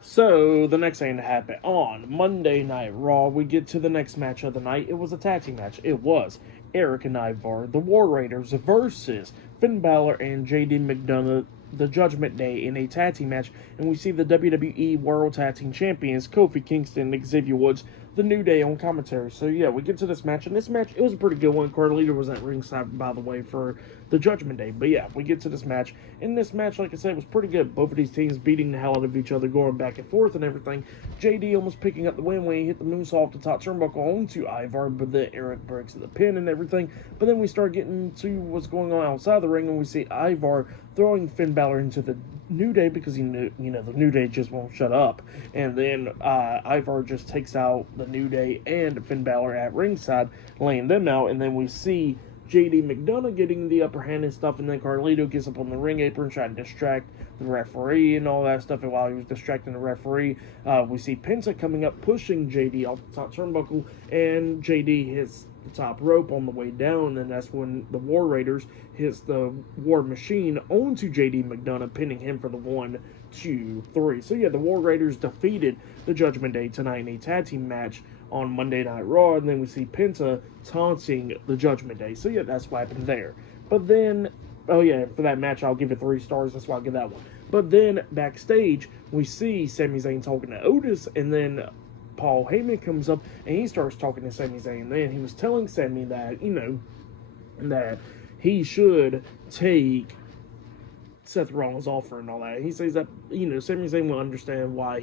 So, the next thing to happen on Monday Night Raw, we get to the next match of the night. It was a tag team match. It was Erik and Ivar, the War Raiders, versus Finn Bálor and JD McDonagh, the Judgment Day, in a tag team match. And we see the WWE World Tag Team Champions, Kofi Kingston and Xavier Woods, the New Day, on commentary. So, yeah, we get to this match. And this match, it was a pretty good one. Carlito was at ringside, by the way, for the Judgment Day. But, yeah, we get to this match. In this match, like I said, it was pretty good. Both of these teams beating the hell out of each other, going back and forth and everything. JD almost picking up the win when he hit the moonsault off the top turnbuckle onto Ivar, but then Erik breaks the pin and everything. But then we start getting to what's going on outside the ring, and we see Ivar throwing Finn Bálor into the New Day because he knew, the New Day just won't shut up. And then Ivar just takes out the New Day and Finn Bálor at ringside, laying them out. And then we see JD McDonagh getting the upper hand and stuff, and then Carlito gets up on the ring apron trying to distract the referee and all that stuff. And while he was distracting the referee, we see Penta coming up, pushing JD off the top turnbuckle, and JD hits the top rope on the way down, and that's when the War Raiders hits the War Machine onto JD McDonagh, pinning him for the 1, 2, 3. So yeah, the War Raiders defeated the Judgment Day tonight in a tag team match on Monday Night Raw, and then we see Penta taunting the Judgment Day. So yeah, that's what happened there. But then, oh yeah, for that match, I'll give it 3 stars. That's why I'll give that one. But then backstage, we see Sami Zayn talking to Otis, and then Paul Heyman comes up and he starts talking to Sami Zayn. And then he was telling Sami that, that he should take Seth Rollins' offer and all that. He says that, Sami Zayn will understand why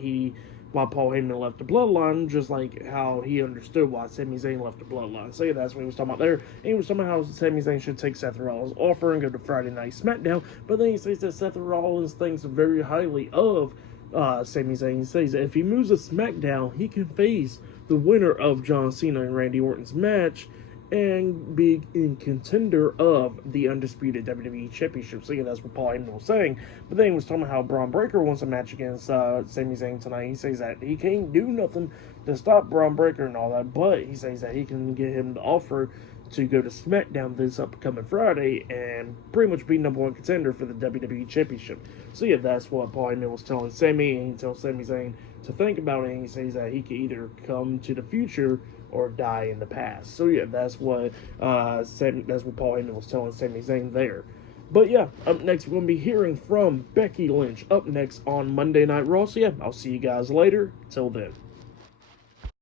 Paul Heyman left the bloodline, just like how he understood why Sami Zayn left the bloodline. So yeah, that's what he was talking about there. And he was talking about how Sami Zayn should take Seth Rollins' offer and go to Friday Night SmackDown. But then he says that Seth Rollins thinks very highly of Sami Zayn. He says that if he moves to SmackDown, he can face the winner of John Cena and Randy Orton's match and be in contender of the undisputed WWE Championship. So yeah, that's what Paul Heyman was saying. But then he was talking about how Braun Breaker wants a match against Sami Zayn tonight. He says that he can't do nothing to stop Braun Breaker and all that, but he says that he can get him the offer to go to SmackDown this upcoming Friday and pretty much be number 1 contender for the WWE Championship. So yeah, that's what Paul Heyman was telling Sami, and he tells Sami Zayn to think about it, and he says that he can either come to the future or die in the past. So yeah, that's what Paul Heyman was telling Sami Zayn there. But yeah, up next we're going to be hearing from Becky Lynch up next on Monday Night Raw. So yeah, I'll see you guys later. Till then.